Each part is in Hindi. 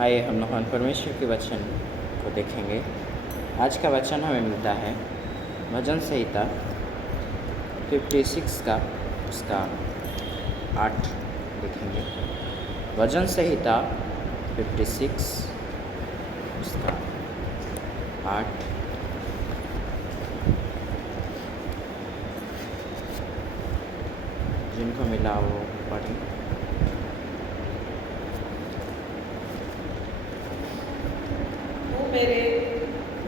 आइए हम लोग परमेश्वर के वचन को देखेंगे। आज का वचन हमें मिलता है भजन संहिता 56 का उसका 8 देखेंगे। भजन संहिता 56 उसका 8। जिनको मिला वो पढ़ें। तू मेरे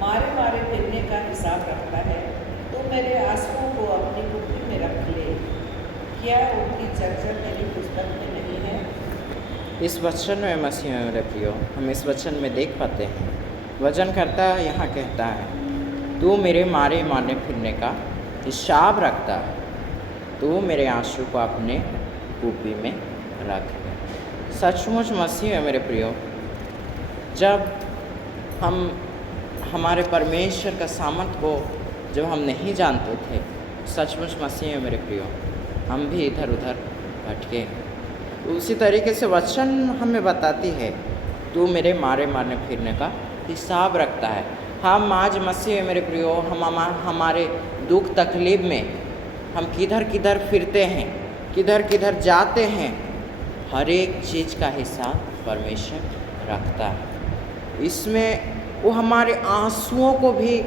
मारे मारे फिरने का हिसाब रखता है, तू मेरे आंसुओं को अपनी कुप्पी में रख ले। क्या उनकी चर्चा तेरी पुस्तक में नहीं है? इस वचन में मसीह मेरे प्रियो, हम इस वचन में देख पाते हैं वचनकर्ता यहाँ कहता है, तू मेरे मारे मारने फिरने का हिसाब रखता है, तू मेरे आंसू को अपने कुप्पी में रख ले। सचमुच मसीह है मेरे प्रियो, जब हम हमारे परमेश्वर का सामर्थ को जब हम नहीं जानते थे, सचमुच मसीह है मेरे प्रियो, हम भी इधर उधर भटके। उसी तरीके से वचन हमें बताती है, तू मेरे मारे मारने फिरने का हिसाब रखता है। हम आज मसीह है मेरे प्रियो, हम हमारे दुख तकलीफ में हम किधर किधर फिरते हैं, किधर किधर जाते हैं, हर एक चीज़ का हिसाब परमेश्वर रखता है। इसमें वो हमारे आंसुओं को भी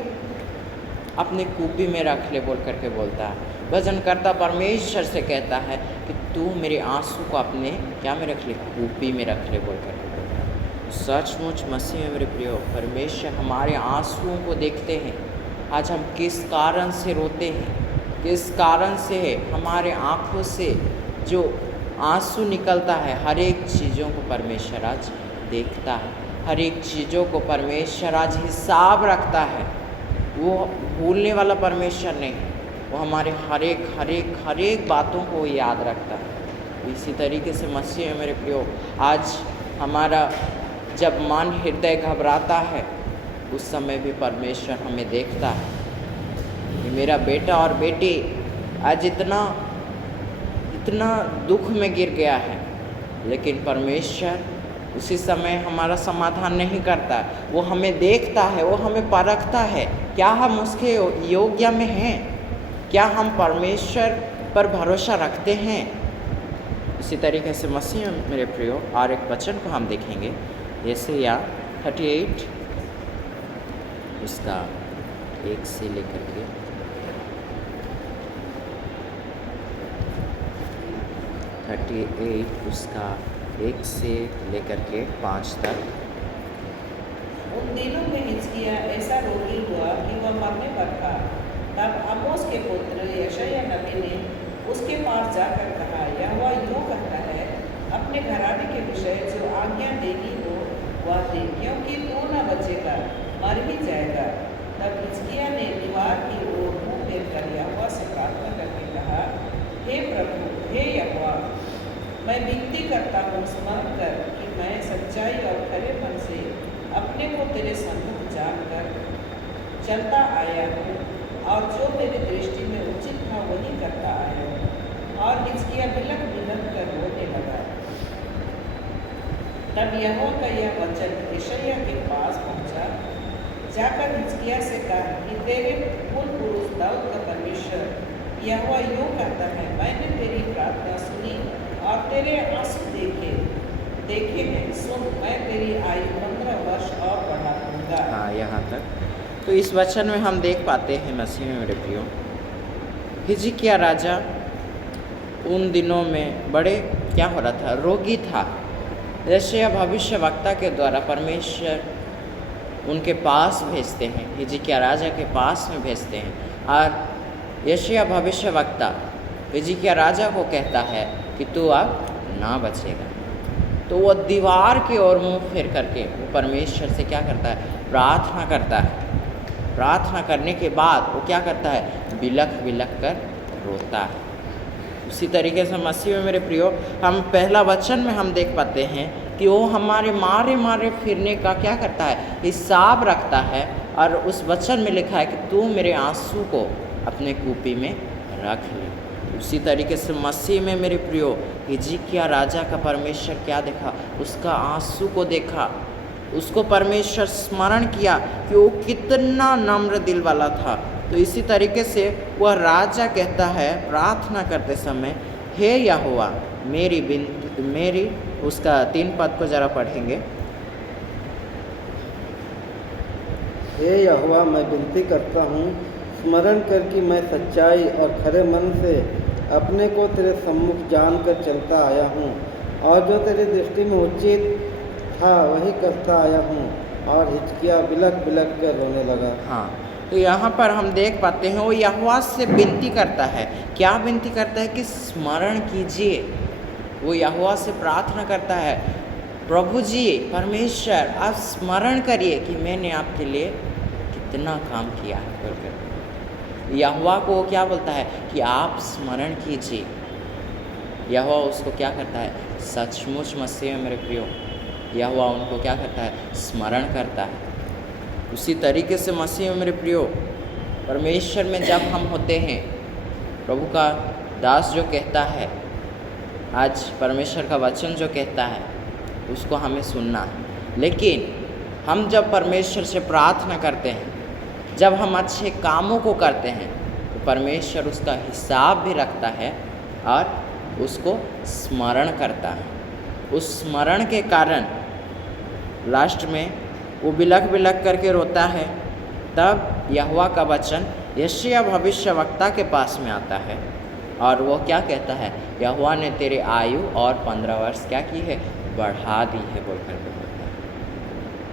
अपने कुप्पी में रख ले बोल करके बोलता है। भजनकर्ता परमेश्वर से कहता है कि तू मेरे आंसू को अपने क्या में रख ले, कुप्पी में रख ले बोल करके बोलता है। सचमुच मसीह मेरे प्रियो, परमेश्वर हमारे आंसुओं को देखते हैं। आज हम किस कारण से रोते हैं, किस कारण से हमारे आँखों से जो आंसू निकलता है, हर एक चीज़ों को परमेश्वर आज देखता है, हर एक चीज़ों को परमेश्वर आज हिसाब रखता है। वो भूलने वाला परमेश्वर नहीं, वो हमारे हर एक बातों को याद रखता है। इसी तरीके से मसीह मेरे प्रियो, आज हमारा जब मन हृदय घबराता है, उस समय भी परमेश्वर हमें देखता है। ये मेरा बेटा और बेटी आज इतना दुख में गिर गया है, लेकिन परमेश्वर उसी समय हमारा समाधान नहीं करता। वो हमें देखता है, वो हमें परखता है, क्या हम उसके योग्य में हैं, क्या हम परमेश्वर पर भरोसा रखते हैं। इसी तरीके से मसीह मेरे प्रियो, और एक वचन को हम देखेंगे, यशायाह 38 उसका 1 से लेकर के 38 उसका 1 से लेकर के 5 तक। उन दिनों में हिजकिय्याह ऐसा रोगी हुआ कि वह मरने पर था। तब आमोस के पुत्र यशायाह नबी ने उसके पास जाकर कहा, यहोवा यूँ कहता है, अपने घराने के विषय जो आज्ञा देनी हो वह दे, क्योंकि तू न बचेगा, मर ही जाएगा। तब हिजकिय्याह ने दीवार की ओर मुँह फेर कर यहोवा से प्रार्थना करके कहा, हे प्रभु, हे यहोवा, मैं विनती करता हूँ, स्मरण कर कि मैं सच्चाई और खरे मन से अपने को तेरे सम्मुख जानकर चलता आया हूँ, और जो मेरी दृष्टि में उचित था वही करता आया हूँ। और हिजकिय्याह बिलख बिलख कर रोने लगा। तब यहोवा का यह वचन यशायाह के पास पहुँचा, जाकर हिजकिय्याह से कहा कि तेरे मूल पुरुष दाऊद का परमेश्वर यहोवा यूँ कहता है, मैंने तेरी प्रार्थना सुनी और तेरे आंसू देखे हैं। सुन, मैं तेरी आयु 15 वर्ष और बढ़ा दूंगा। हाँ, यहाँ तक। तो इस वचन में हम देख पाते हैं मसीह में मेरे प्रियो, हिजकिय्याह राजा उन दिनों में बड़े क्या हो रहा था, रोगी था। यशायाह भविष्यवक्ता के द्वारा परमेश्वर उनके पास भेजते हैं, हिजकिय्याह राजा के पास में भेजते हैं, और यशायाह भविष्यवक्ता हिजकिय्याह राजा को कहता है कि तू अब ना बचेगा। तो वो दीवार की ओर मुँह फेर करके वो परमेश्वर से क्या करता है, प्रार्थना करता है। प्रार्थना करने के बाद वो क्या करता है, बिलख बिलख कर रोता है। उसी तरीके से मसीह में मेरे प्रियो, हम पहला वचन में हम देख पाते हैं कि वो हमारे मारे मारे फिरने का क्या करता है, हिसाब रखता है। और उस वचन में लिखा है कि तू मेरे आंसू को अपने कुप्पी में रख ले। उसी तरीके से मसीह में मेरे प्रियो, हिजकिय्याह राजा का परमेश्वर क्या देखा, उसका आंसू को देखा, उसको परमेश्वर स्मरण किया कि वो कितना नम्र दिल वाला था। तो इसी तरीके से वह राजा कहता है प्रार्थना करते समय, हे यहोवा मेरी उसका 3 पद को जरा पढ़ेंगे। हे यहोवा, मैं विनती करता हूँ, स्मरण कर कि मैं सच्चाई और खरे मन से अपने को तेरे सम्मुख जानकर चलता आया हूँ और जो तेरी दृष्टि में उचित था वही करता आया हूँ। और हिचकिया बिलक बिलक कर रोने लगा। हाँ, तो यहाँ पर हम देख पाते हैं वो यहोवा से विनती करता है। क्या विनती करता है? कि स्मरण कीजिए। वो यहोवा से प्रार्थना करता है, प्रभु जी परमेश्वर आप स्मरण करिए कि मैंने आपके लिए कितना काम किया है बोलकर। यहोवा को वो क्या बोलता है कि आप स्मरण कीजिए। यहोवा उसको क्या करता है? सचमुच मसीह मेरे प्रियो, यहोवा उनको क्या करता है? स्मरण करता है। उसी तरीके से मसीह मेरे प्रियो, परमेश्वर में जब हम होते हैं, प्रभु का दास जो कहता है, आज परमेश्वर का वचन जो कहता है उसको हमें सुनना है। लेकिन हम जब परमेश्वर से प्रार्थना करते हैं, जब हम अच्छे कामों को करते हैं, तो परमेश्वर उसका हिसाब भी रखता है और उसको स्मरण करता है। उस स्मरण के कारण लास्ट में वो बिलख बिलख करके रोता है। तब यहोवा का वचन यशायाह भविष्यवक्ता के पास में आता है और वो क्या कहता है? यहोवा ने तेरे आयु और 15 वर्ष क्या की है? बढ़ा दी है बोलकर के बोलता है।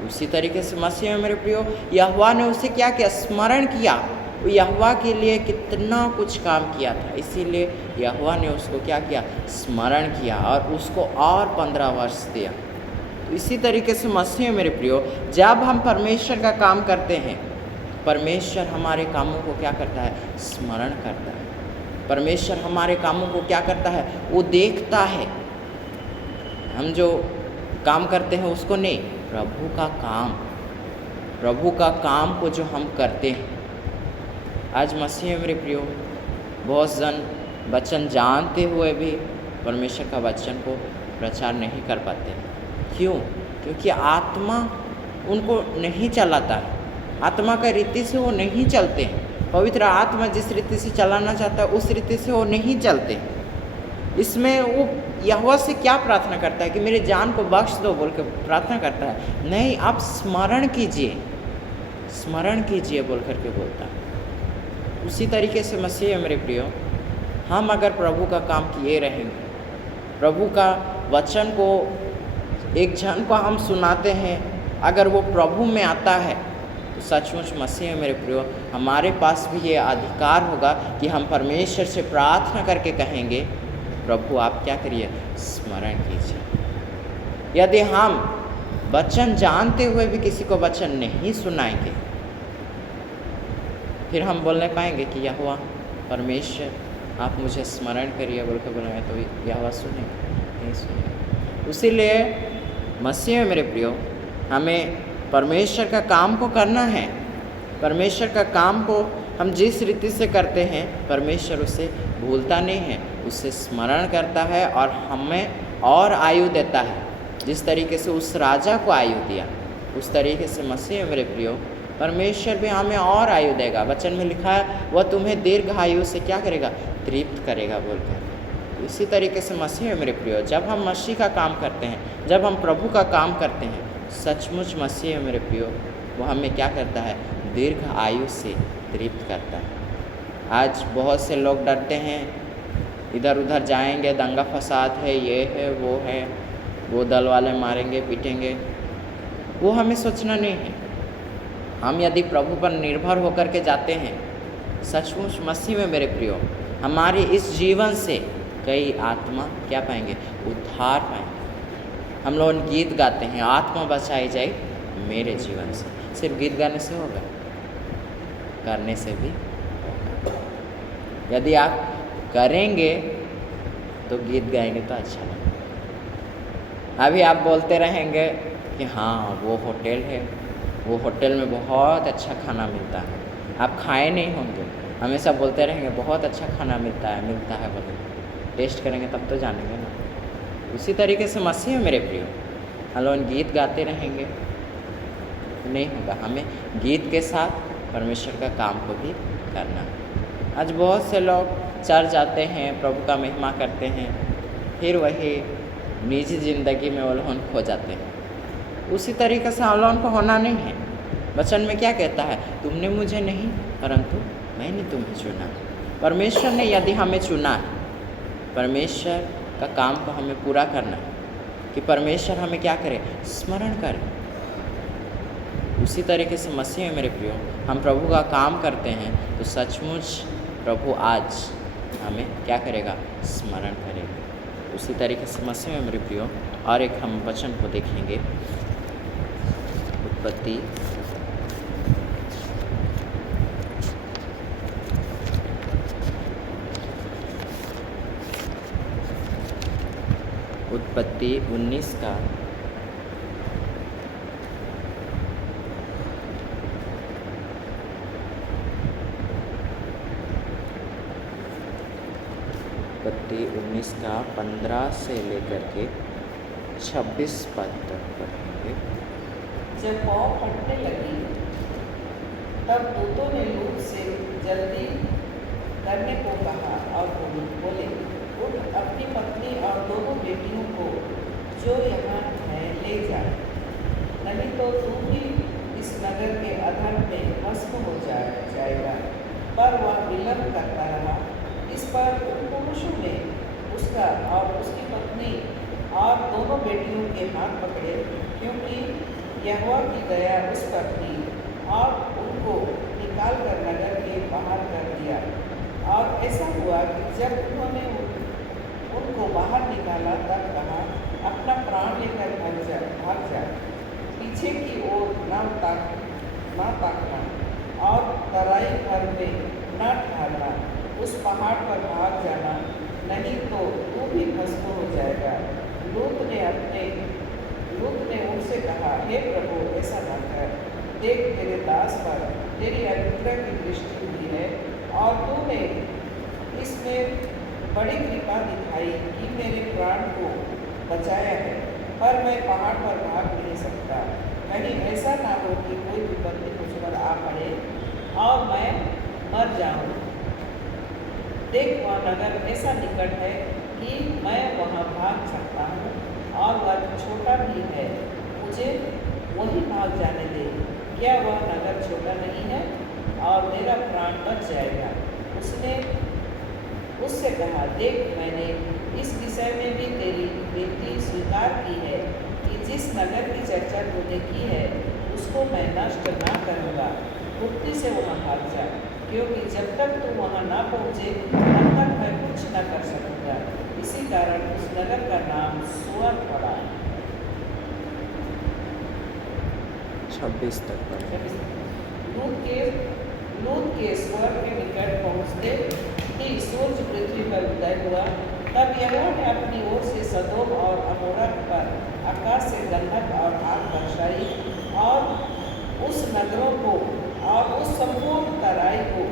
उसी तरीके से मसीह में मेरे प्रियो, यहोवा ने उसे क्या किया? स्मरण किया। वो यहोवा के लिए कितना कुछ काम किया था, इसीलिए यहोवा ने उसको क्या किया? स्मरण किया और उसको और 15 वर्ष दिया। तो इसी तरीके से मसीह मेरे प्रियो, जब हम परमेश्वर का काम करते हैं, परमेश्वर हमारे कामों को क्या करता है? स्मरण करता है। परमेश्वर हमारे कामों को क्या करता है? वो देखता है। हम जो काम करते हैं उसको नहीं, प्रभु का काम को जो हम करते हैं। आज मसीह मेरे प्रियो, बहुत जन वचन जानते हुए भी परमेश्वर का वचन को प्रचार नहीं कर पाते। क्यों? क्योंकि आत्मा उनको नहीं चलाता है। आत्मा का रीति से वो नहीं चलते हैं। पवित्र आत्मा जिस रीति से चलाना चाहता है उस रीति से वो नहीं चलते। इसमें वो यहोवा से क्या प्रार्थना करता है कि मेरे जान को बख्श दो बोल के प्रार्थना करता है? नहीं, आप स्मरण कीजिए बोल करके बोलता है। उसी तरीके से मसीह मेरे प्रियो, हम अगर प्रभु का काम किए रहेंगे, प्रभु का वचन को एक जन को हम सुनाते हैं, अगर वो प्रभु में आता है, तो सचमुच मसीह मेरे प्रियो, हमारे पास भी ये अधिकार होगा कि हम परमेश्वर से प्रार्थना करके कहेंगे, प्रभु आप क्या करिए? स्मरण कीजिए। यदि हम वचन जानते हुए भी किसी को वचन नहीं सुनाएंगे, फिर हम बोलने पाएंगे कि यहोवा परमेश्वर आप मुझे स्मरण करिए बोल के बोलेंगे तो यहोवा सुनेंगे? नहीं सुनेंगे। इसीलिए मसीह मेरे प्रियो, हमें परमेश्वर का काम को करना है। परमेश्वर का काम को हम जिस रीति से करते हैं, परमेश्वर उसे भूलता नहीं है, उससे स्मरण करता है और हमें और आयु देता है। जिस तरीके से उस राजा को आयु दिया, उस तरीके से मसीह मेरे प्रियो, परमेश्वर भी हमें और आयु देगा। वचन में लिखा है, वह तुम्हें दीर्घ आयु से क्या करेगा? तृप्त करेगा बोलकर। इसी तरीके से मसीह मेरे प्रियो, जब हम मसीह का काम करते हैं, जब हम प्रभु का काम करते हैं, सचमुच मसीह मेरे प्रियो, वो हमें क्या करता है? दीर्घ आयु से तृप्त करता है। आज बहुत से लोग डरते हैं, इधर उधर जाएंगे, दंगा फसाद है, ये है, वो दल वाले मारेंगे पीटेंगे। वो हमें सोचना नहीं है। हम यदि प्रभु पर निर्भर होकर के जाते हैं, सचमुच मसीह में मेरे प्रियो, हमारे इस जीवन से कई आत्मा क्या पाएंगे? उद्धार पाएंगे। हम लोग गीत गाते हैं, आत्मा बचाई जाए मेरे जीवन से। सिर्फ गीत गाने से होगा? करने से भी होगा। यदि आप करेंगे तो गीत गाएंगे तो अच्छा लगेगा। अभी आप बोलते रहेंगे कि हाँ वो होटल है, वो होटल में बहुत अच्छा खाना मिलता है, आप खाए नहीं होंगे, हमेशा बोलते रहेंगे बहुत अच्छा खाना मिलता है बोले, टेस्ट करेंगे तब तो जानेंगे ना। उसी तरीके से मसीह मेरे प्रियो, हम लोग गीत गाते रहेंगे, नहीं होगा। हमें गीत के साथ परमेश्वर का काम को भी करना। आज बहुत से लोग चर्च जाते हैं, प्रभु का महिमा करते हैं, फिर वही निजी ज़िंदगी में वो लोग खो जाते हैं। उसी तरीके से हम लोगों को होना नहीं है। वचन में क्या कहता है? तुमने मुझे नहीं परंतु मैंने तुम्हें चुना। परमेश्वर ने यदि हमें चुना है, परमेश्वर का काम को हमें पूरा करना है कि परमेश्वर हमें क्या करे? स्मरण करे। उसी तरीके से मसीह में मेरे प्रियो हम प्रभु का काम करते हैं तो सचमुच प्रभु आज हमें क्या करेगा? स्मरण करेगा। उसी तरीके से मसीह में मेरे प्रियो और एक हम वचन को देखेंगे, उत्पत्ति उत्पत्ति 19 का 15 से लेकर के 26 पद तक पढ़ेंगे। जब पौ फटने लगी तब दूतों ने लूत से जल्दी करने को कहा और बोले, उठ अपनी पत्नी और दोनों बेटियों को जो यहाँ है ले जा, नहीं तो तू भी इस नगर के अधर्म में भस्म हो जाएगा। पर वह विलंब करता रहा। इस पर उन पुरुषों ने उसका और उसकी पत्नी और दोनों बेटियों के हाथ पकड़े, क्योंकि यहोवा की दया उस पर थी, और उनको निकाल कर नगर के बाहर कर दिया। और ऐसा हुआ कि जब उन्होंने उनको बाहर निकाला तब कहा, अपना प्राण लेकर भाग जा, पीछे की ओर न ताकना और तराई भर में न ठहरना, उस पहाड़ पर भाग जाना, नहीं तो तू भी भस्म हो जाएगा। लूत ने उनसे कहा, हे प्रभु, ऐसा न कर। देख, तेरे दास पर तेरी अनुग्रह की दृष्टि हुई है, और तूने इसमें बड़ी कृपा दिखाई कि मेरे प्राण को बचाया है। पर मैं पहाड़ पर भाग नहीं सकता, कहीं ऐसा ना हो कि कोई विपत्ति मुझ पर आ पड़े और मैं मर जाऊं। देख, वह नगर ऐसा निकट है कि मैं वहाँ भाग सकता हूँ, और वह छोटा भी है, मुझे वही भाग जाने दे। क्या वह नगर छोटा नहीं है? और मेरा प्राण बच जाएगा। उसने उससे कहा, देख, मैंने इस विषय में भी तेरी विनती स्वीकार की है कि जिस नगर की चर्चा तूने की है उसको मैं नष्ट ना करूँगा। फुर्ती से वहाँ भाग जा, क्योंकि जब तक तू वहाँ ना पहुँचे तब तक मैं कुछ न कर सकूँगा। इसी कारण उस नगर का नाम सुअर पड़ा। 26 तक पढ़ेंगे। लूत के स्वर के निकट पहुँचते ही सूरज पृथ्वी पर उदय हुआ। तब यहोवा ने अपनी ओर से सदोम और अमोरा पर आकाश से गंधक और आग बरसाई, और उस नगरों को और उस संपूर्ण तराई को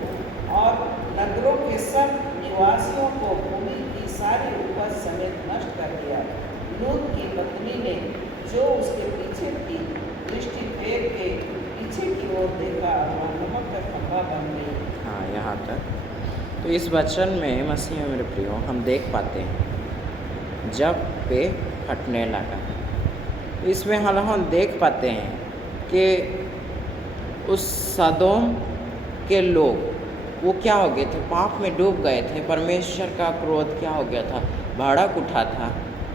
और नगरों के सब निवासियों को भूमि की सारी उपज समेत नष्ट कर दिया। लूत की पत्नी ने जो उसके पीछे की दृष्टि फेर के पीछे की ओर देखा, वह नमक का खंभा बन गई। हाँ, यहाँ तक। तो इस वचन में मसीह में मेरे प्रियो हम देख पाते हैं जब पे फटने लगा। इसमें हम देख पाते हैं कि उस सदोम के लोग वो क्या हो गए थे? पाप में डूब गए थे। परमेश्वर का क्रोध क्या हो गया था? भड़क उठा था।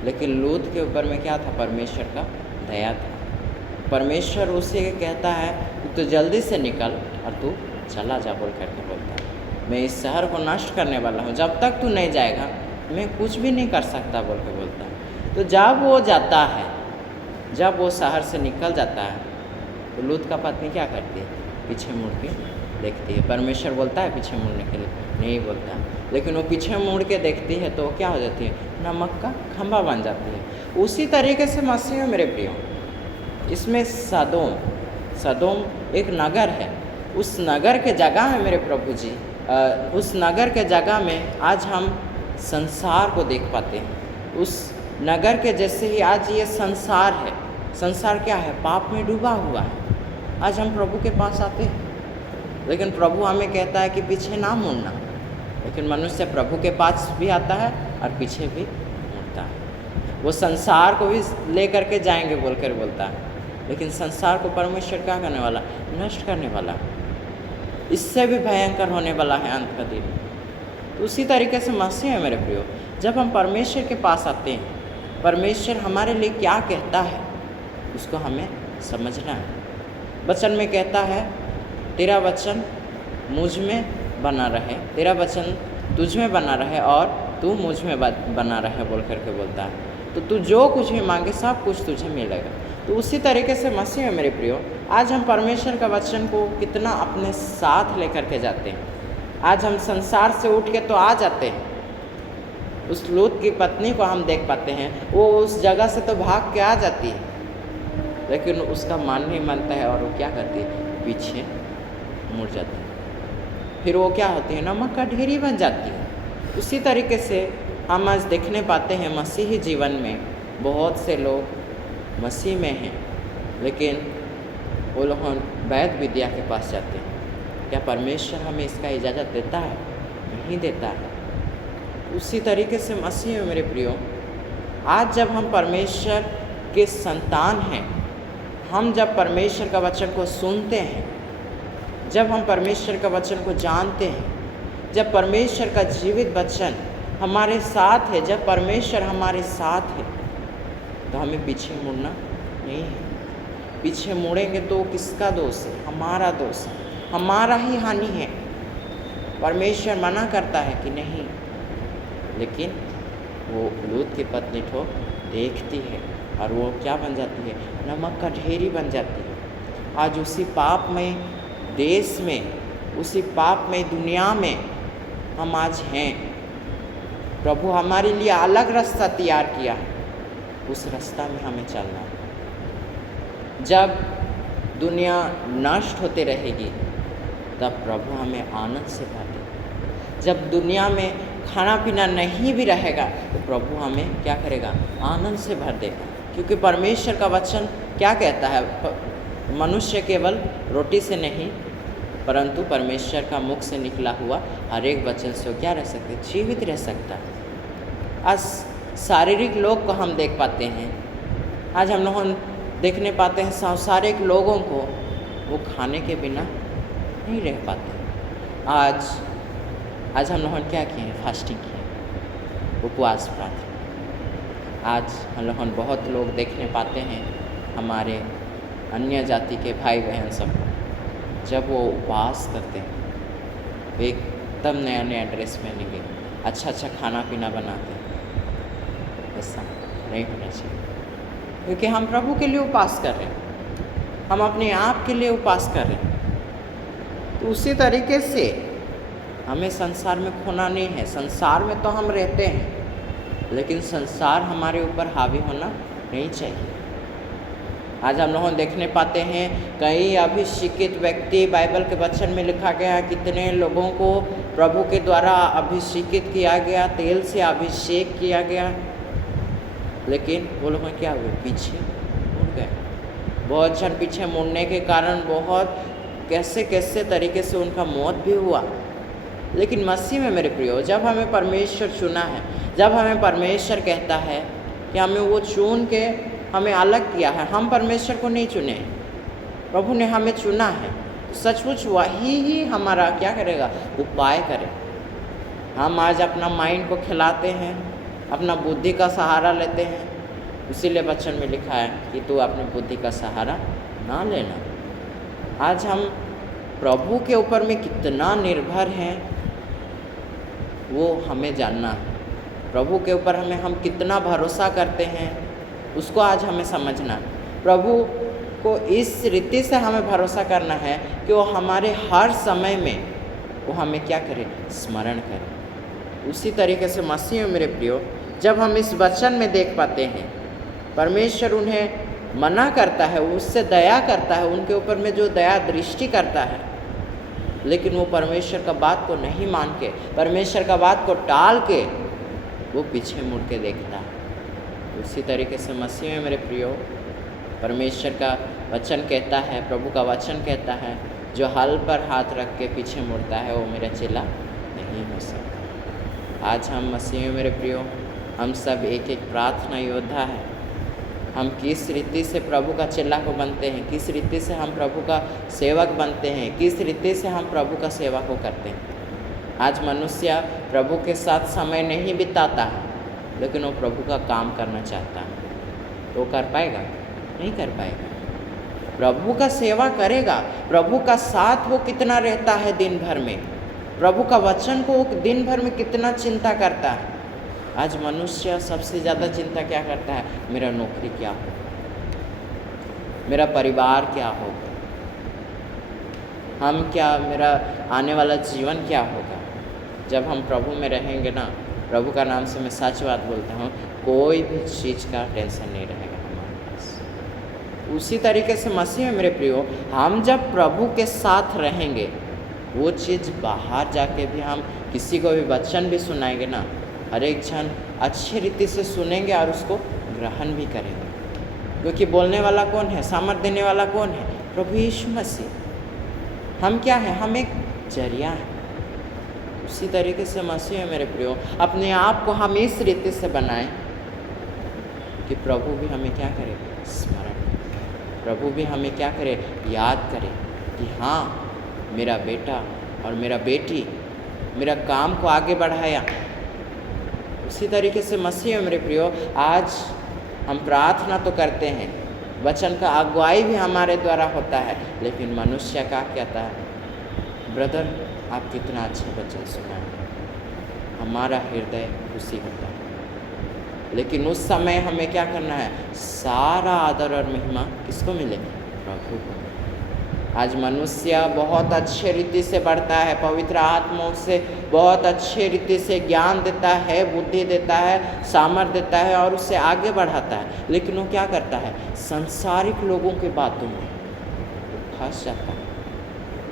लेकिन लूत के ऊपर में क्या था? परमेश्वर का दया था। परमेश्वर उसे कहता है, तू जल्दी से निकल और तू चला जा, बोल करके बोलता है, मैं इस शहर को नष्ट करने वाला हूँ, जब तक तू नहीं जाएगा मैं कुछ भी नहीं कर सकता, बोल के बोलता है। तो जब वो जाता है, जब वो शहर से निकल जाता है, तो लूत का पत्नी क्या करती है? पीछे मुड़ के देखती है। परमेश्वर बोलता है पीछे मुड़ने के लिए? नहीं बोलता। लेकिन वो पीछे मुड़ के देखती है तो क्या हो जाती है? नमक का खंभा बन जाती है। उसी तरीके से मसीह में मेरे प्रियो, इसमें सदोम एक नगर है। उस नगर के जगह में मेरे प्रभु जी, उस नगर के जगह में आज हम संसार को देख पाते हैं। उस नगर के जैसे ही आज ये संसार है। संसार क्या है? पाप में डूबा हुआ है। आज हम प्रभु के पास आते हैं, लेकिन प्रभु हमें कहता है कि पीछे ना मुड़ना। लेकिन मनुष्य प्रभु के पास भी आता है और पीछे भी मुड़ता है। वो संसार को भी ले करके जाएंगे बोलकर बोलता है, लेकिन संसार को परमेश्वर क्या करने वाला? नष्ट करने वाला। इससे भी भयंकर होने वाला है अंत का दिन। तो उसी तरीके से मसीह है मेरे प्रियो, जब हम परमेश्वर के पास आते हैं, परमेश्वर हमारे लिए क्या कहता है उसको हमें समझना है। वचन में कहता है तेरा वचन मुझ में बना रहे, तेरा वचन तुझ में बना रहे और तू मुझ में बना रहे बोल करके बोलता है। तो तू जो कुछ भी मांगे सब कुछ तुझे मिलेगा। तो उसी तरीके से मसीह है मेरे प्रियो, आज हम परमेश्वर का वचन को कितना अपने साथ लेकर के जाते हैं। आज हम संसार से उठ के तो आ जाते हैं। उस लूत की पत्नी को हम देख पाते हैं, वो उस जगह से तो भाग के आ जाती है, लेकिन उसका मन नहीं मानता है और वो क्या करती है? पीछे मुड़ जाती है। फिर वो क्या होती है? नमक का ढेरी बन जाती है। उसी तरीके से हम आज देखने पाते हैं मसीही जीवन में बहुत से लोग मसीह में हैं, लेकिन वो लोग वैध विद्या के पास जाते हैं। क्या परमेश्वर हमें इसका इजाज़त देता है? नहीं देता है। उसी तरीके से मसीह में मेरे प्रियो, आज जब हम परमेश्वर के संतान हैं, हम जब परमेश्वर का वचन को सुनते हैं, जब हम परमेश्वर का वचन को जानते हैं, जब परमेश्वर का जीवित वचन हमारे साथ है, जब परमेश्वर हमारे साथ है, तो हमें पीछे मुड़ना नहीं है। पीछे मुड़ेंगे तो किसका दोष है? हमारा दोष है, हमारा ही हानि है। परमेश्वर मना करता है कि नहीं, लेकिन वो लूत की पत्नी को देखती है और वो क्या बन जाती है? नमक का ढेरी बन जाती है। आज उसी पापमय देश में, उसी पापमय दुनिया में हम आज हैं। प्रभु हमारे लिए अलग रास्ता तैयार किया है, उस रास्ता में हमें चलना है। जब दुनिया नष्ट होते रहेगी तब प्रभु हमें आनंद से भर देगा। जब दुनिया में खाना पीना नहीं भी रहेगा तो प्रभु हमें क्या करेगा? आनंद से भर देगा। क्योंकि परमेश्वर का वचन क्या कहता है? मनुष्य केवल रोटी से नहीं परंतु परमेश्वर का मुख से निकला हुआ हर एक वचन से वो क्या रह सकते? जीवित रह सकता है। आज शारीरिक लोग को हम देख पाते हैं, आज हम लोग देखने पाते हैं सांसारिक लोगों को, वो खाने के बिना नहीं रह पाते। आज हम लोगों ने क्या किए हैं? फास्टिंग किए, उपवास प्रार्थना। आज हम लोग बहुत लोग देखने पाते हैं हमारे अन्य जाति के भाई बहन सब, जब वो उपवास करते हैं, वे एकदम नया नया ड्रेस पहनेंगे, अच्छा अच्छा खाना पीना बनाते हैं। ऐसा नहीं होना चाहिए, क्योंकि हम प्रभु के लिए उपवास कर रहे हैं, हम अपने आप के लिए उपवास कर रहे हैं। तो उसी तरीके से हमें संसार में खोना नहीं है। संसार में तो हम रहते हैं, लेकिन संसार हमारे ऊपर हावी होना नहीं चाहिए। आज हम लोग देखने पाते हैं कई अभिषेकित व्यक्ति, बाइबल के वचन में लिखा गया है कितने लोगों को प्रभु के द्वारा अभिषेकित किया गया, तेल से अभिषेक किया गया, लेकिन वो लोग क्या हुए? पीछे मुड़ गए। बहुत जन पीछे मुड़ने के कारण बहुत कैसे कैसे तरीके से उनका मौत भी हुआ। लेकिन मसीह में मेरे प्रियो, जब हमें परमेश्वर चुना है, जब हमें परमेश्वर कहता है कि हमें वो चुन के हमें अलग किया है, हम परमेश्वर को नहीं चुने, प्रभु ने हमें चुना है, तो सचमुच वही ही हमारा क्या करेगा? उपाय करे। हम आज अपना माइंड को खिलाते हैं, अपना बुद्धि का सहारा लेते हैं, इसीलिए वचन में लिखा है कि तू अपनी बुद्धि का सहारा ना लेना। आज हम प्रभु के ऊपर में कितना निर्भर हैं वो हमें जानना है। प्रभु के ऊपर हम कितना भरोसा करते हैं उसको आज हमें समझना है। प्रभु को इस रीति से हमें भरोसा करना है कि वो हमारे हर समय में वो हमें क्या करे? स्मरण करे। उसी तरीके से मसीह में मेरे प्रियो, जब हम इस वचन में देख पाते हैं परमेश्वर उन्हें मना करता है, उससे दया करता है, उनके ऊपर में जो दया दृष्टि करता है, लेकिन वो परमेश्वर का बात को नहीं मान के, परमेश्वर का बात को टाल के वो पीछे मुड़ के देखता है। उसी तरीके से मसीह में मेरे प्रियो, परमेश्वर का वचन कहता है, प्रभु का वचन कहता है, जो हल पर हाथ रख के पीछे मुड़ता है वो मेरा चेला नहीं हो सकता। आज हम मसीह में मेरे प्रियो, हम सब एक एक प्रार्थना योद्धा है। हम किस रीति से प्रभु का चेला को बनते हैं, किस रीति से हम प्रभु का सेवक बनते हैं, किस रीति से हम प्रभु का सेवा को करते हैं। आज मनुष्य प्रभु के साथ समय नहीं बिताता है, लेकिन वो प्रभु का काम करना चाहता है, तो कर पाएगा? नहीं कर पाएगा। प्रभु का सेवा करेगा, प्रभु का साथ वो कितना रहता है दिन भर में, प्रभु का वचन को वो दिन भर में कितना चिंता करता है। आज मनुष्य सबसे ज़्यादा चिंता क्या करता है? मेरा नौकरी क्या हो, मेरा परिवार क्या होगा, हम क्या, मेरा आने वाला जीवन क्या होगा। जब हम प्रभु में रहेंगे ना, प्रभु का नाम से मैं सच बात बोलता हूँ, कोई भी चीज़ का टेंशन नहीं रहेगा हमारे पास। उसी तरीके से मसीह में मेरे प्रियो, हम जब प्रभु के साथ रहेंगे, वो चीज़ बाहर जाके भी हम किसी को भी वचन भी सुनाएंगे ना, हर एक जन अच्छी रीति से सुनेंगे और उसको ग्रहण भी करेंगे। क्योंकि बोलने वाला कौन है, सामर्थ देने वाला कौन है? प्रभु यीशु मसीह। हम क्या है? हम एक जरिया है। उसी तरीके से मसीह है मेरे प्रियो, अपने आप को हम इस रीति से बनाएं कि प्रभु भी हमें क्या करे? स्मरण। प्रभु भी हमें क्या करे? याद करे कि हाँ, मेरा बेटा और मेरा बेटी मेरा काम को आगे बढ़ाया। उसी तरीके से मसीह मेरे प्रियो, आज हम प्रार्थना तो करते हैं, वचन का अगुवाई भी हमारे द्वारा होता है, लेकिन मनुष्य का कहता है, ब्रदर आप कितना अच्छे वचन सुनाए, हमारा हृदय खुशी होता है। लेकिन उस समय हमें क्या करना है? सारा आदर और महिमा किसको मिले? प्रभु को। आज मनुष्य बहुत अच्छे रीति से बढ़ता है, पवित्र आत्मा से बहुत अच्छे रीति से ज्ञान देता है, बुद्धि देता है, सामर्थ्य देता है और उससे आगे बढ़ाता है। लेकिन वो क्या करता है? संसारिक लोगों की बातों में फंस जाता है,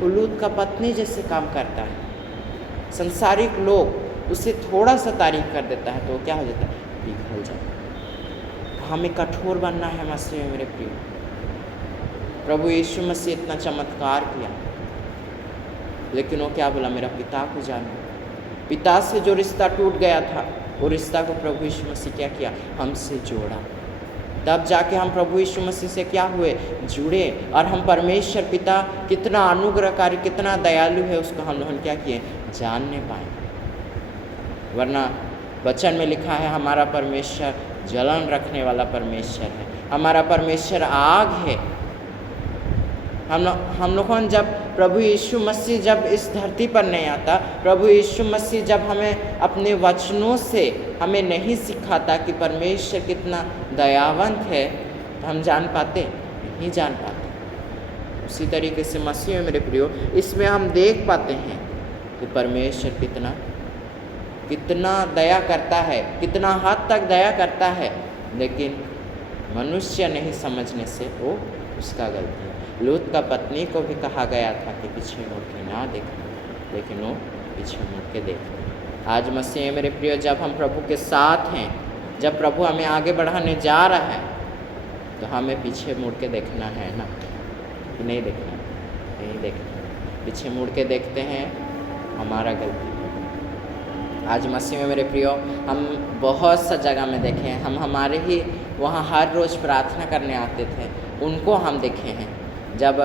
उलूद का पत्नी जैसे काम करता है। संसारिक लोग उससे थोड़ा सा तारीफ कर देता है तो क्या हो जाता है? पिघल जाता है। हमें कठोर बनना है मसीह में मेरे प्रिय। प्रभु यीशु मसीह इतना चमत्कार किया, लेकिन वो क्या बोला? मेरा पिता को जानो। पिता से जो रिश्ता टूट गया था, वो रिश्ता को प्रभु यीशु मसीह क्या किया? हमसे जोड़ा। तब जाके हम प्रभु यीशु मसीह से क्या हुए? जुड़े। और हम परमेश्वर पिता कितना अनुग्रहकारी, कितना दयालु है, उसको हम लोगों ने क्या किए? जानने पाए। वरना वचन में लिखा है, हमारा परमेश्वर जलन रखने वाला परमेश्वर है, हमारा परमेश्वर आग है। हम लोगों जब प्रभु यीशु मसीह जब इस धरती पर नहीं आता, प्रभु यीशु मसीह जब हमें अपने वचनों से हमें नहीं सिखाता कि परमेश्वर कितना दयावंत है, तो हम जान पाते? नहीं जान पाते। उसी तरीके से मसीह में मेरे प्रियो, इसमें हम देख पाते हैं कि परमेश्वर कितना दया करता है, कितना हद तक दया करता है, लेकिन मनुष्य नहीं समझने से वो उसका गलती है। लूत का पत्नी को भी कहा गया था कि पीछे मुड़ के ना देखना, लेकिन वो पीछे मुड़ के देखते। आज मसीह मेरे प्रिय, जब हम प्रभु के साथ हैं, जब प्रभु हमें आगे बढ़ाने जा रहा है, तो हमें पीछे मुड़ के देखना है ना, कि नहीं देखना? नहीं देखना। पीछे मुड़ के देखते हैं, हमारा गलती। आज मसीह में मेरे प्रियो, हम बहुत सा जगह में देखे हैं, हम हमारे ही वहाँ हर रोज़ प्रार्थना करने आते थे, उनको हम देखे हैं। जब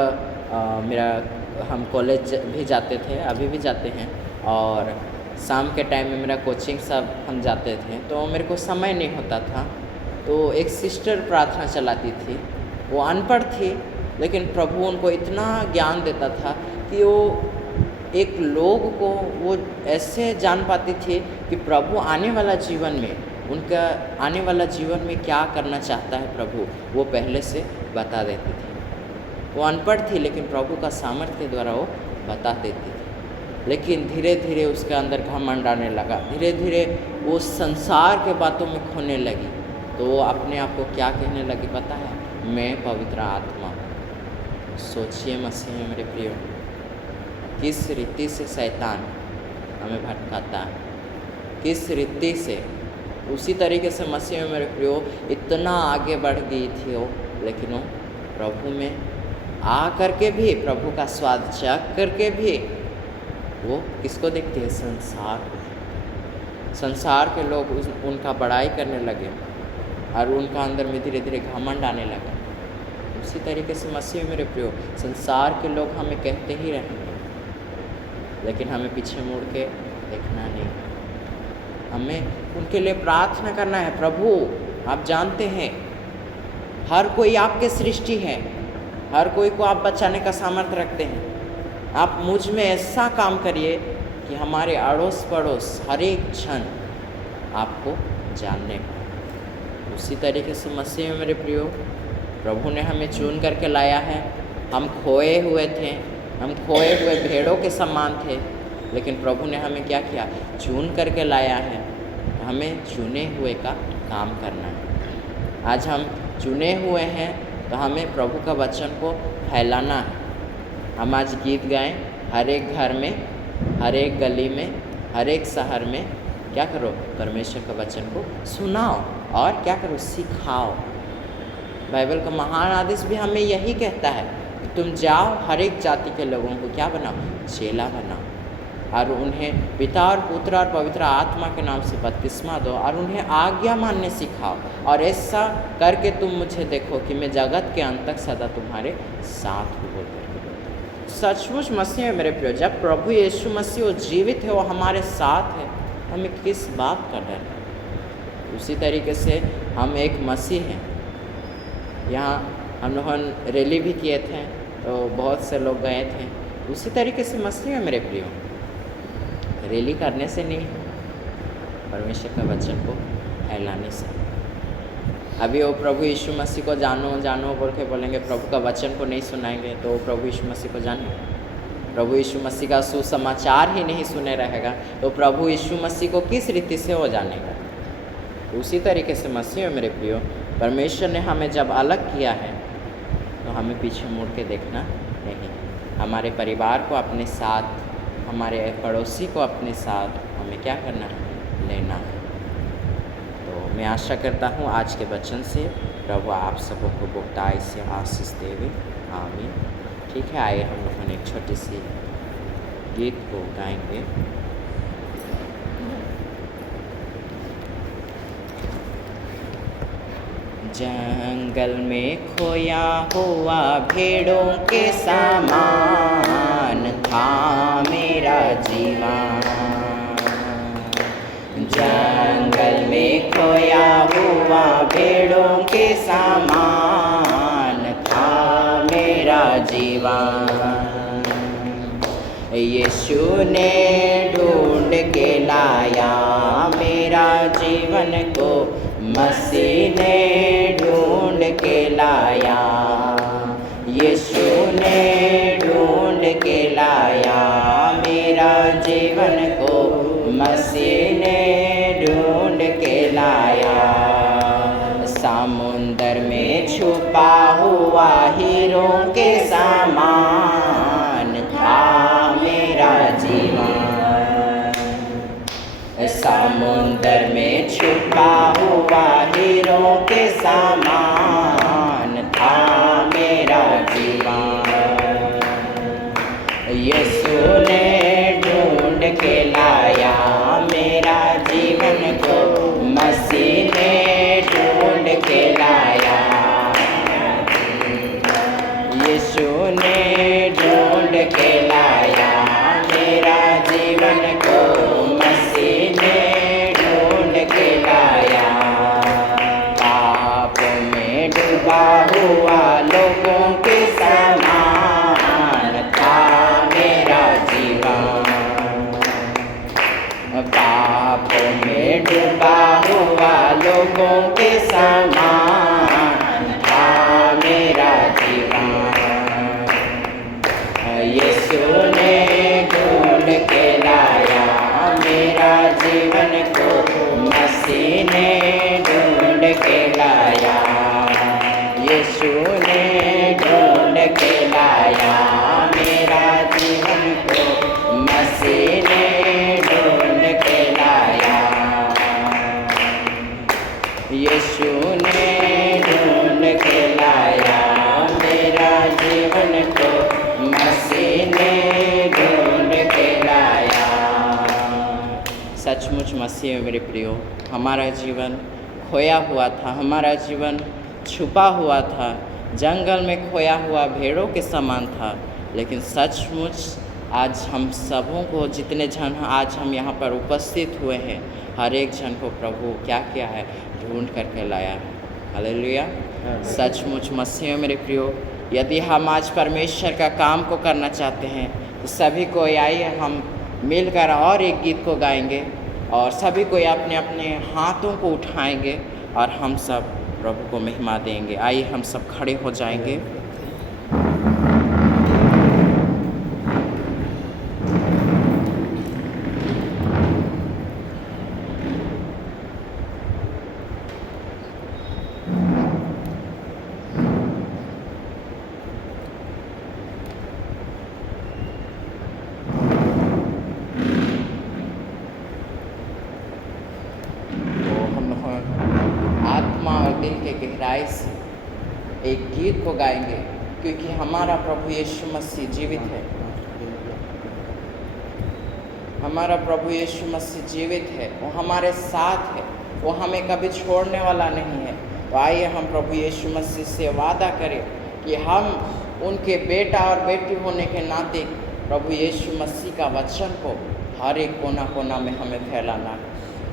हम कॉलेज भी जाते थे, अभी भी जाते हैं, और शाम के टाइम में मेरा कोचिंग सब हम जाते थे, तो मेरे को समय नहीं होता था। तो एक सिस्टर प्रार्थना चलाती थी, वो अनपढ़ थी, लेकिन प्रभु उनको इतना ज्ञान देता था कि वो एक लोग को वो ऐसे जान पाती थी कि प्रभु आने वाला जीवन में, उनका आने वाला जीवन में क्या करना चाहता है प्रभु, वो पहले से बता देती थी। वो अनपढ़ थी, लेकिन प्रभु का सामर्थ्य के द्वारा वो बता देती थी। लेकिन धीरे धीरे उसके अंदर घमंड आने लगा, धीरे धीरे वो संसार के बातों में खोने लगी। तो वो अपने आप को क्या कहने लगी पता है? मैं पवित्र आत्मा। सोचिए मसीह में मेरे प्रियो, किस रीति से शैतान हमें भटकाता है, किस रीति से। उसी तरीके से मसीह में मेरे प्रियो इतना आगे बढ़ गई थी वो, लेकिन वो प्रभु में आ करके भी, प्रभु का स्वाद चख करके भी वो किसको देखते हैं? संसार को। संसार के लोग उनका बड़ाई करने लगे और उनका अंदर में धीरे धीरे घमंड आने लगा। उसी तरीके से मसीह में मेरे प्रियो, संसार के लोग हमें कहते ही रहेंगे, लेकिन हमें पीछे मुड़ के देखना नहीं। हमें उनके लिए प्रार्थना करना है। प्रभु आप जानते हैं हर कोई आपके सृष्टि है, हर कोई को आप बचाने का सामर्थ्य रखते हैं। आप मुझ में ऐसा काम करिए कि हमारे अड़ोस पड़ोस हर एक जन आपको जानने पाए। उसी तरीके से मसीह में मेरे प्रियो, प्रभु ने हमें चुन करके लाया है। हम खोए हुए थे, हम खोए हुए भेड़ों के समान थे, लेकिन प्रभु ने हमें क्या किया? चुन करके लाया है। हमें चुने हुए का काम करना है। आज हम चुने हुए हैं तो हमें प्रभु का वचन को फैलाना है। हम आज गीत गाएं, हर एक घर में, हर एक गली में, हर एक शहर में क्या करो? परमेश्वर का वचन को सुनाओ और क्या करो? सिखाओ। बाइबल का महान आदेश भी हमें यही कहता है कि तुम जाओ, हर एक जाति के लोगों को क्या बनाओ? चेला बनाओ, और उन्हें पिता और पुत्र और पवित्र आत्मा के नाम से बपतिस्मा दो और उन्हें आज्ञा मानने सिखाओ। और ऐसा करके तुम मुझे देखो कि मैं जगत के अंत तक सदा तुम्हारे साथ हूँ बोल करके। सचमुच मसीह है मेरे प्रिय, जब प्रभु यीशु मसीह वो जीवित है, वो हमारे साथ है, हमें किस बात का डर है? उसी तरीके से हम एक मसीह हैं। यहाँ हम लोगों रैली भी किए थे तो बहुत से लोग गए थे। उसी तरीके से मसीह है मेरे प्रियो, रैली करने से नहीं, परमेश्वर का वचन को फैलाने से। अभी वो प्रभु यीशु मसीह को जानो जानो बोल के बोलेंगे, प्रभु का वचन को नहीं सुनाएंगे तो वो प्रभु यीशु मसीह को जाने? प्रभु यीशु मसीह का सुसमाचार ही नहीं सुने रहेगा तो प्रभु यीशु मसीह को किस रीति से वो जानेगा? उसी तरीके से मसीह मेरे प्रियो, परमेश्वर ने हमें जब अलग किया है तो हमें पीछे मुड़ के देखना नहीं। हमारे परिवार को अपने साथ, हमारे पड़ोसी को अपने साथ हमें क्या करना है? लेना है। तो मैं आशा करता हूँ आज के वचन से प्रभु आप सबों को बहुतायत से आशीष देवे। आमीन। ठीक है, आइए हम लोगों ने एक छोटी सी गीत को गाएंगे। जंगल में खोया हुआ भेड़ों के समान था मेरा जीवन। जंगल में खोया हुआ भेड़ों के समान था मेरा जीवन। यीशु ने ढूंढ के लाया मेरा जीवन को, मसीह ने ढूंढ के लाया। यीशु ने ढूंढ के लाया मेरा जीवन को, मसीह ने ढूंढ के लाया। समुंदर में छुपा हुआ हीरों के समान था मेरा जीवन। समुंदर में छुपा हुआ हीरों के समान था मेरा जीवन। यीशु ने ढूंढ के लाया मेरा जीवन को, मसीह ने ढूंढ के लाया। यीशु ने ढूंढ के लाया मेरा जीवन को, मसीह ने ढूंढ के लाया। पाप में डूबा हुआ लोगों के समान था मेरा जीवन। पाप में डूबा हुआ लोगों के समान था मेरा जीवन। यीशु ने ढूंढ के लाया मेरा जीवन को, मसीह ने ढूंढ के लाया। यीशु ने ढूंढ के लाया मेरा जीवन को, मसीह ने ढूंढ के लाया। यीशु ने ढूंढ के लाया मसीह में मेरे प्रियो, हमारा जीवन खोया हुआ था, हमारा जीवन छुपा हुआ था, जंगल में खोया हुआ भेड़ों के समान था। लेकिन सचमुच आज हम सबों को, जितने जन आज हम यहाँ पर उपस्थित हुए हैं, हर एक जन को प्रभु क्या किया है, ढूंढ करके लाया है। हालेलुया। सचमुच मसीह में मेरे प्रियो, यदि हम आज परमेश्वर का काम को करना चाहते हैं तो सभी को आइए हम मिलकर और एक गीत को गाएंगे और सभी को अपने अपने हाथों को उठाएंगे और हम सब प्रभु को महिमा देंगे। आइए हम सब खड़े हो जाएंगे। गहराई से एक गीत को गाएंगे क्योंकि हमारा प्रभु यीशु मसीह जीवित है। हमारा प्रभु यीशु मसीह जीवित है, वो हमारे साथ है, वो हमें कभी छोड़ने वाला नहीं है। तो आइए हम प्रभु यीशु मसीह से वादा करें कि हम उनके बेटा और बेटी होने के नाते प्रभु यीशु मसीह का वचन को हर एक कोना कोना में हमें फैलाना है।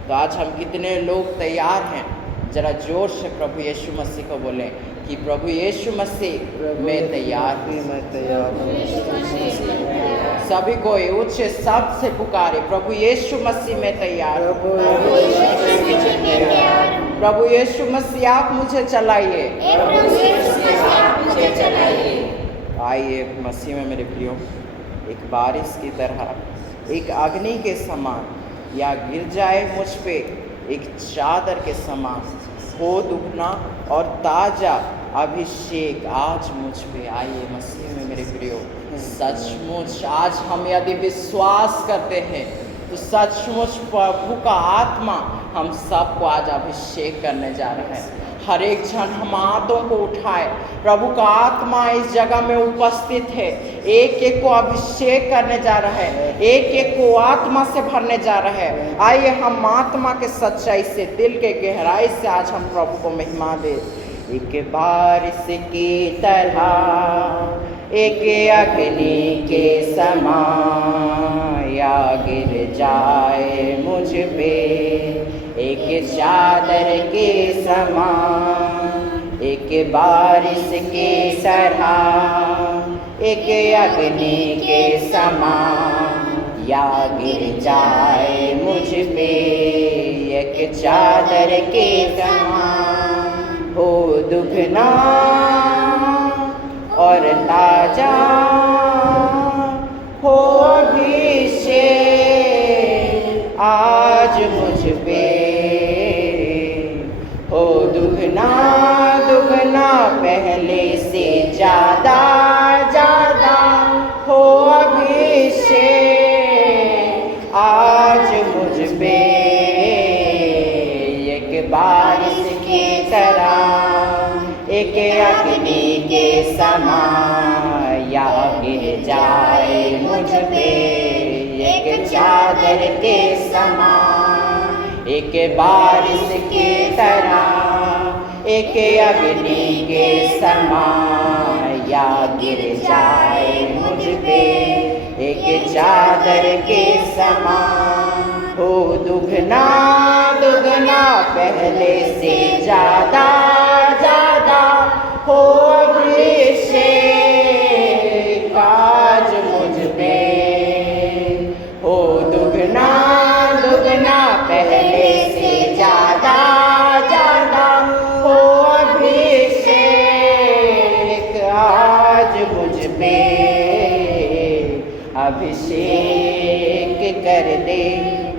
तो आज हम कितने लोग तैयार हैं, जरा जोर से प्रभु यीशु मसीह को बोलें कि प्रभु यीशु मसीह मैं तैयार हूँ। सभी को उच्च शब्द से पुकारे, प्रभु यीशु मसीह मैं तैयार हूँ। प्रभु यीशु मसीह आप मुझे चलाइए। आइए मसीह में मेरे प्रियो, एक बारिश की तरह, एक अग्नि के समान या गिर जाए मुझ पे एक चादर के समान हो दुखना और ताज़ा अभिषेक आज मुझ पे। आइए मसीह में मेरे प्रियो, सचमुच आज हम यदि विश्वास करते हैं तो सचमुच प्रभु का आत्मा हम सबको आज अभिषेक करने जा रहा है। हर एक जन हम हाथों को उठाए, प्रभु का आत्मा इस जगह में उपस्थित है, एक एक को अभिषेक करने जा रहा है, एक एक को आत्मा से भरने जा रहा है। आइए हम आत्मा के सच्चाई से, दिल के गहराई से आज हम प्रभु को महिमा दे। एक बारिश की तरह, एक अग्नि के समान या गिर जाए मुझ पे एक चादर के समान, एक बारिश के तरह, एक अग्नि के समान या गिर जाए मुझ पे एक चादर के समान। हो दुगना और ताजा हो अभिषेक आज मुझ पे, हो दुगना दुगना पहले से ज़्यादा ज़्यादा हो अभिषेक आज मुझ पे एक बारिश की तरह, एक अग्नि के समान या गिर जाए मुझ पे एक चादर के समान, एक बारिश की तरह, एक अग्नि के समान या गिर जाए मुझ पे एक चादर के समान। हो दुगना दुगना पहले से ज़्यादा ज़्यादा हो अभिषेक आज मुझ पे, हो दुगना दुगना पहले से ज़्यादा ज़्यादा हो अभिषेक आज मुझ पे। अभिषेक कर दे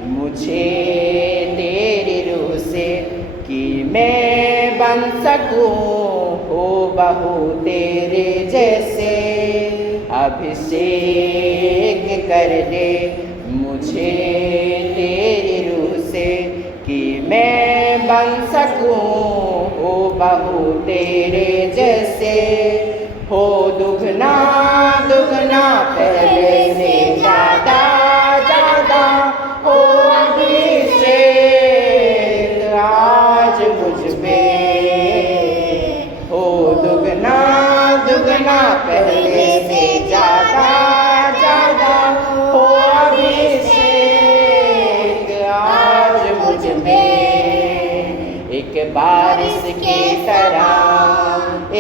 मुझे तेरी रूह से कि मैं बन सकूं हो बहू तेरे जैसे। अभिषेक कर दे मुझे तेरी रूह से कि मैं बन सकूं हो बहू तेरे जैसे। हो दुगना दुगना पहले से ज़्यादा ज़्यादा हो अभिषेक दुगना पहले से ज़्यादा ज़्यादा हो अभिषेक आज मुझ में। एक बारिश की तरह,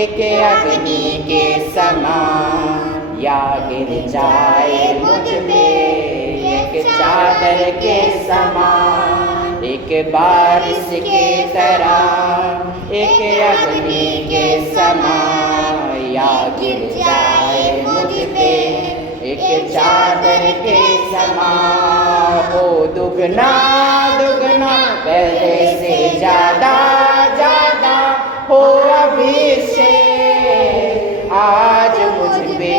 एक अग्नि के समान या गिर जाए मुझ में एक चादर के समान। एक बारिश की तरह, एक अग्नि के समान या गिर जाए मुझ पे एक चादर के समान। हो दुगना दुगना पहले से ज़्यादा ज़्यादा हो अभिषेक आज मुझ पे।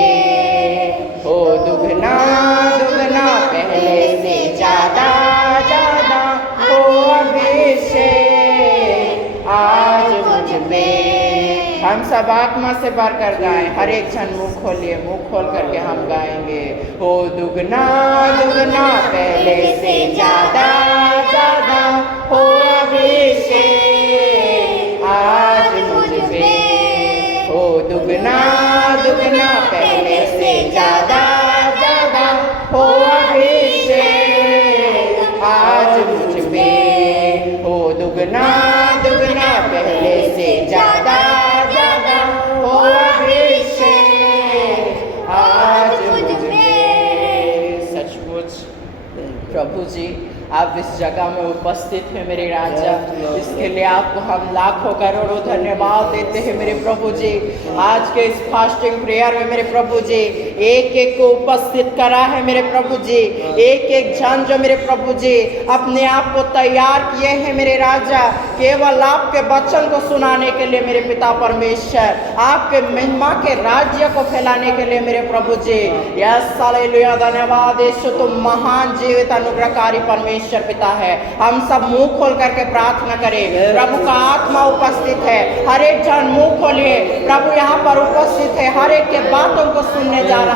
हो दुगना दुगना पहले से ज़्यादा ज़्यादा हो अभिषेक आज मुझ पे। हम सब आत्मा से भर कर गाएं, हर एक क्षण मुंह खोलिए, मुंह खोल करके हम गाएंगे। हो दुगना दुगना पहले से ज़्यादा ज़्यादा हो अभिषेक आज मुझ पे। हो दुगना दुगना पहले से ज़्यादा ज़्यादा हो अभिषेक आज मुझ पे। हो दुगना दुगना पहले से ज़्यादा ज़्यादा हो अभिषेक आज मुझ पे। सचमुच प्रभु जी आप इस जगह में उपस्थित हैं मेरे राजा, इसके लिए आपको हम लाखों करोड़ों धन्यवाद देते हैं मेरे प्रभु जी। आज के इस फास्टिंग प्रेयर में मेरे प्रभु जी एक एक को उपस्थित करा है मेरे प्रभु जी। एक एक जन जो मेरे प्रभु जी अपने आप को तैयार किए हैं मेरे राजा, केवल आपके वचन को सुनाने के लिए मेरे पिता परमेश्वर, आपके महिमा के राज्य को फैलाने के लिए मेरे प्रभु जी। यस हालेलुया, धन्यवाद यीशु, तुम महान जीवित अनुग्रहकारी परमेश्वर पिता है। हम सब मुंह खोल करके प्रार्थना करें। प्रभु का आत्मा उपस्थित है, हर एक जन मुंह खोलिए। प्रभु यहाँ पर उपस्थित है, हर एक के बातों को सुनने जा रहा है।